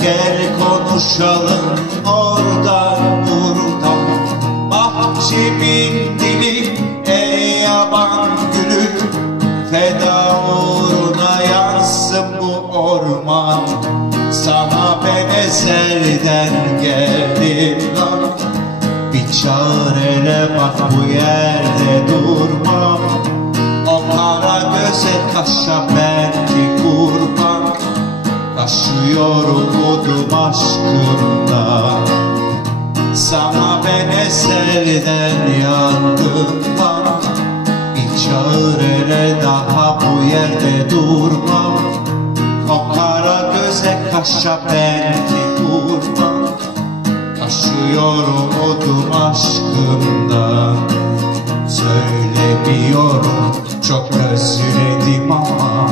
Gel konuşalım oradan buradan. Bahçemin dili ey yaban gülü, feda uğruna yansın bu orman. Sana ben ezelden geldim lan, bir çarele bak bu yerde durma. O kara göze kaşa belki kurban, taşıyorum udum aşkımdan. Sana ben ezelden yandım lan, bir çağır hele daha bu yerde durmam. O kara göze kaşa belki kurban, taşıyorum udum aşkımdan. Söylemiyorum çok özledim ama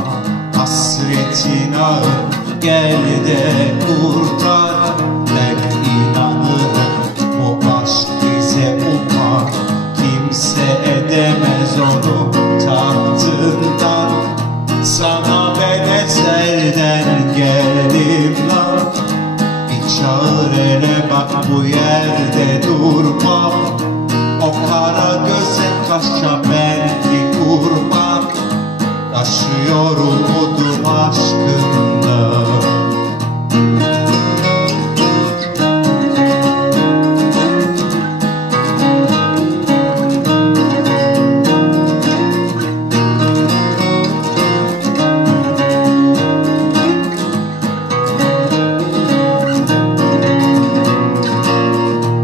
hasretin ağır, gel de kurtar. Ben inanırım bu aşk bize umar, kimse edemez onu tahtından. Sana ben ezelden geldim lan, bir çağır hele bak bu yerde durma. O kara göze kaşa belki kurban, taşıyorum udum aşkında.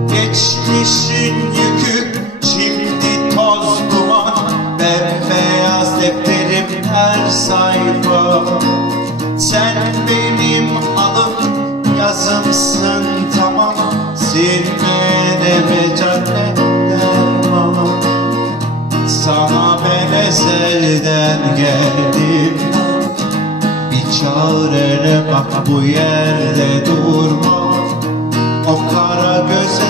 Geçmişin yükü şimdi toz duman, bembeyaz defterim her sayfa. Sen benim alım yazımsın tamam, silmene mecal derman. Sana ben ezelden geldim, bir çağır hele bak bu yerde durma. O kara göze